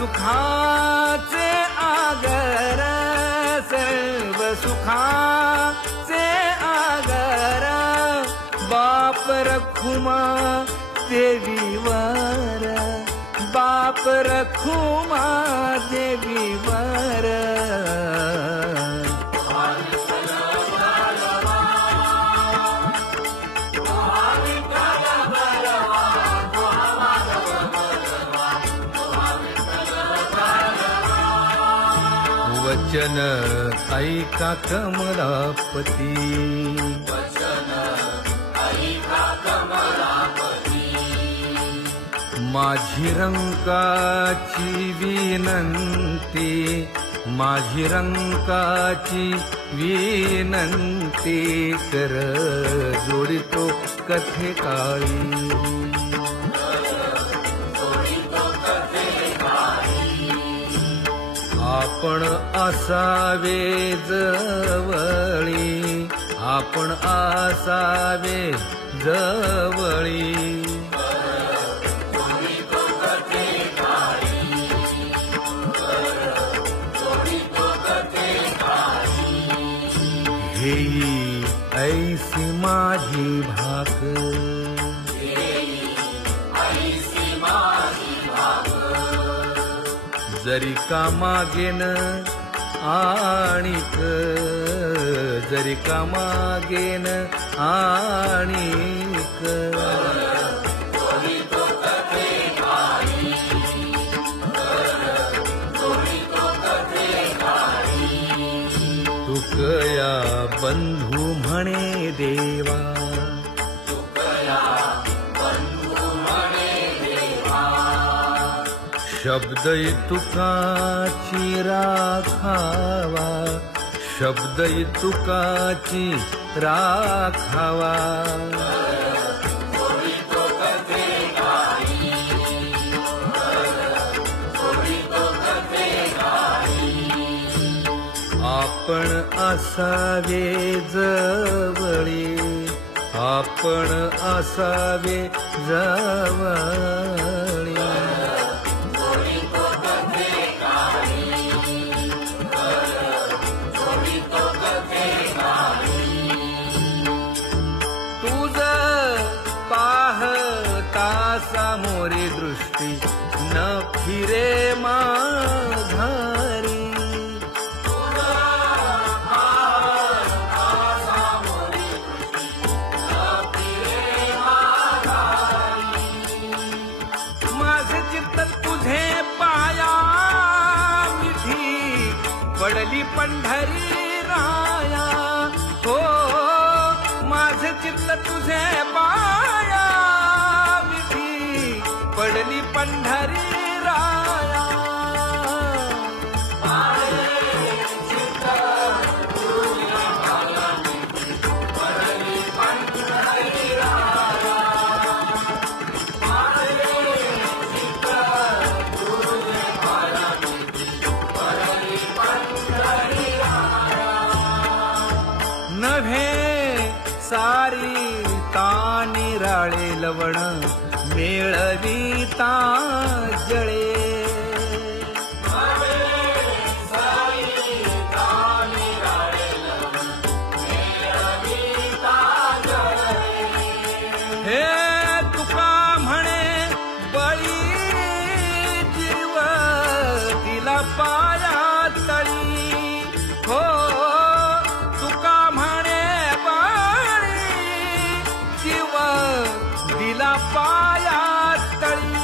सुखाचे आगर, सर्व सुखाचे आगर, बाप रखुमा देवीवर, बाप रखुमा देवीवर. वचन ऐका कमलापती, वचन ऐका कमलापती. माझी रंकाची विनंती, माझी रंकाची विनंती, कर जोडितो कथे काळी. आपण असावे जवळी, आपण असावे जवळी. हेई ऐसी माझी भाक, जरी का मागेन आणिक, जरी का मागेन आणिक. तुकया बंधू म्हणे देवा, शब्द तुकाची राखावा, शब्द तुकाची राखावा. आपण असावे जवळी, आपण असावे जवळी. सामोरे दृष्टी न फिरे माघारी, माझे चित्त तुझे पाया मिठी, पडली पंढरी राया. हो माझे चित्त तुझे पाया, पडली पंढरी राया. नव्हे सारी तानी राळे लवण, मेळवीता जळे. हे तुका म्हणे बळी जीव दिला पाया तळी. हो तुका म्हणे बळी जीव दिला पाया तळी.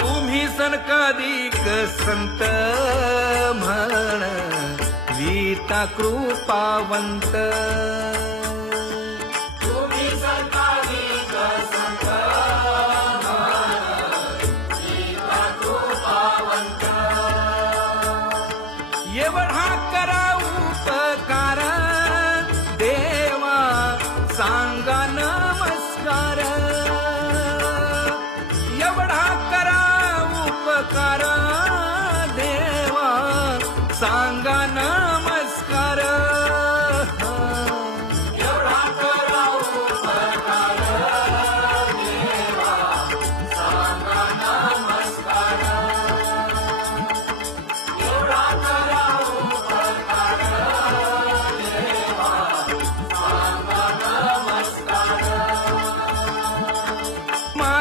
तुम्ही सनकाधिक संत म्हण, वीता कृपावंत. तुम्ही सनकाधिक संत वीता कृपावंत. एवढा करा उपकार, देवा सांगा नमस्कार.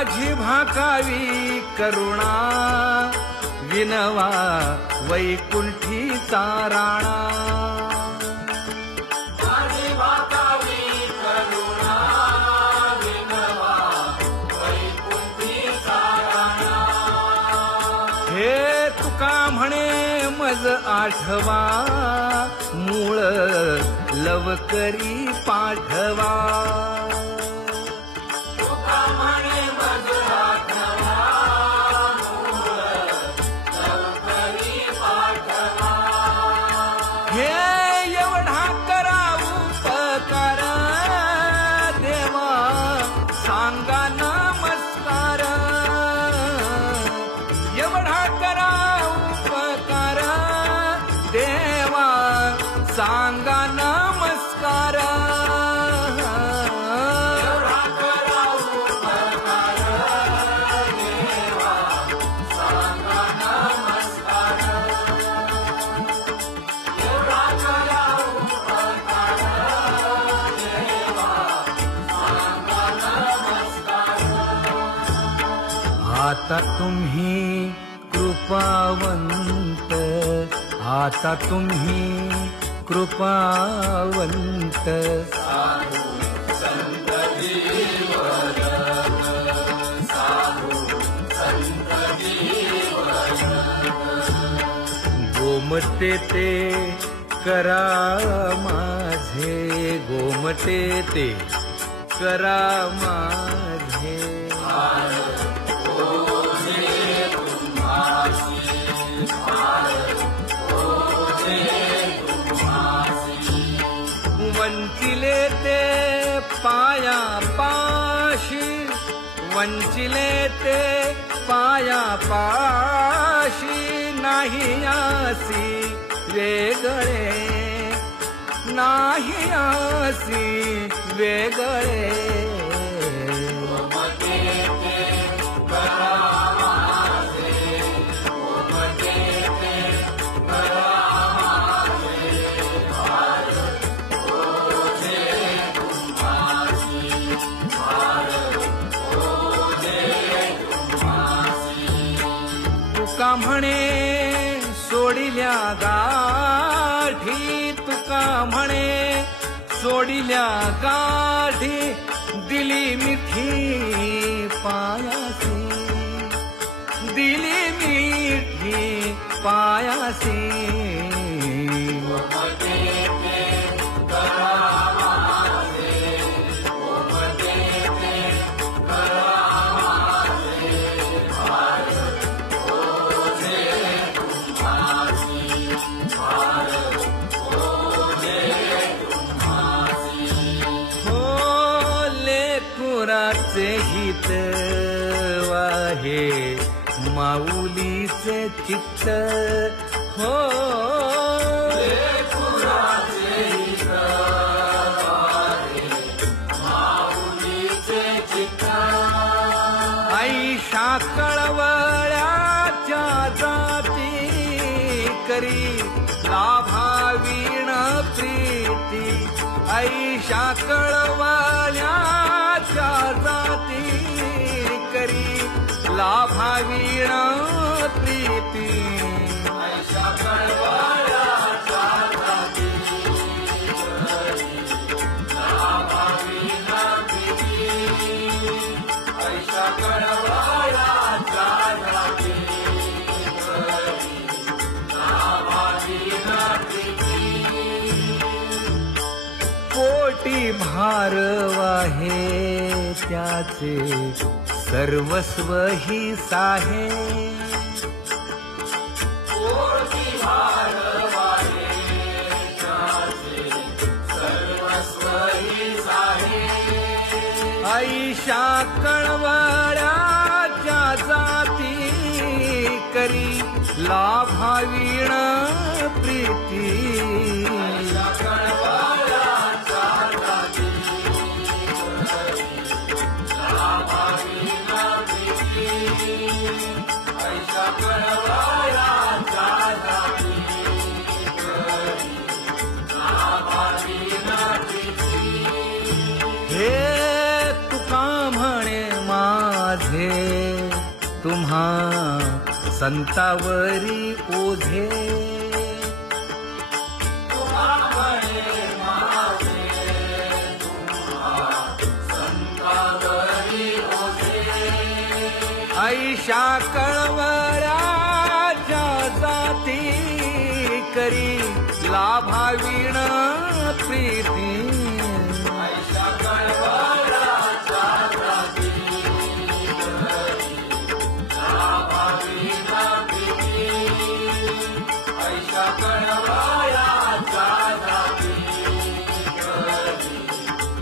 माझी भाकावी करुणा विनवा वैकुंठीचा राणा माझी भाकावी करुणा विनवा वैकुंठीचा राणा हे तुका म्हणे मज आठवा मूळ लवकरी पाठवा तुका म्हणे मज आठवा मूळ लवकरी पाठवा हे एवढा करा उपकार देवा सांगा नमस्कार एवढा करा उपकार देवा सांगा नमस्कार एवढा करा उपकार देवा सांगा नमस्कार एवढा करा उपकार देवा सांगा नमस्कार आता तुम्ही कृपावंत आता तुम्ही कृपावंत साधू संत जीवन साधू संत जीवन गोमटे ते करा माझे गोमटे ते करा माझे वंचिले ते पाया पाशी वंचिले ते पाया पाशी नाही आसी वेगळे नाही आसी वेगळे तुका म्हणे सोडिल्या गाठी तुका म्हणे सोडिल्या गाठी दिली मिठी पायासी दिली मिठी पायासी लेकुराचे हित वाहे माऊलीचे चित्त हो लेकुराचे हित वाहे माऊलीचे चित्त ऐशा कळवळ्याच्या जाती करी लाभावीण प्रीती ऐशा कळवळ्याच्या जाती करी लाभावीण प्रीती ऐशा कळवळ्याच्या जाती करी लाभावीण प्रीती ऐशा कळवळ्याच्या जाती करी लाभावीण प्रीती कोटी भारवाहे त्याचे सर्वस्व ही साहे कोटी भारवाहे त्याचे सर्वस्व ही साहे ऐशा कळवळ्याच्या जाती करी लाभावीण प्रीती ऐशा कळवळ्याच्या जाती करी लाभावीण प्रीती ऐशा कळवळ्याच्या जाती करी लाभावीण प्रीती हे तुका म्हणे मा माझे तुम्हा संतावरी ओझे ऐशा कळवळ्याच्या जाती करी लाभावीण प्रीती ऐशा कळवळ्याच्या जाती करी लाभावीण प्रीती ऐशा कळवळ्याच्या जाती करी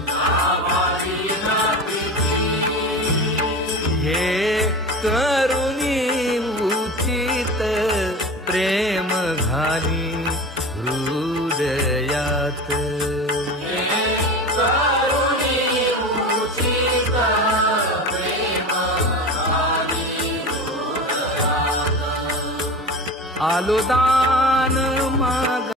लाभावीण प्रीती हे करुणी उचित प्रेम घाली हृदयात करुणी उचित प्रेम घाली आलो दान माग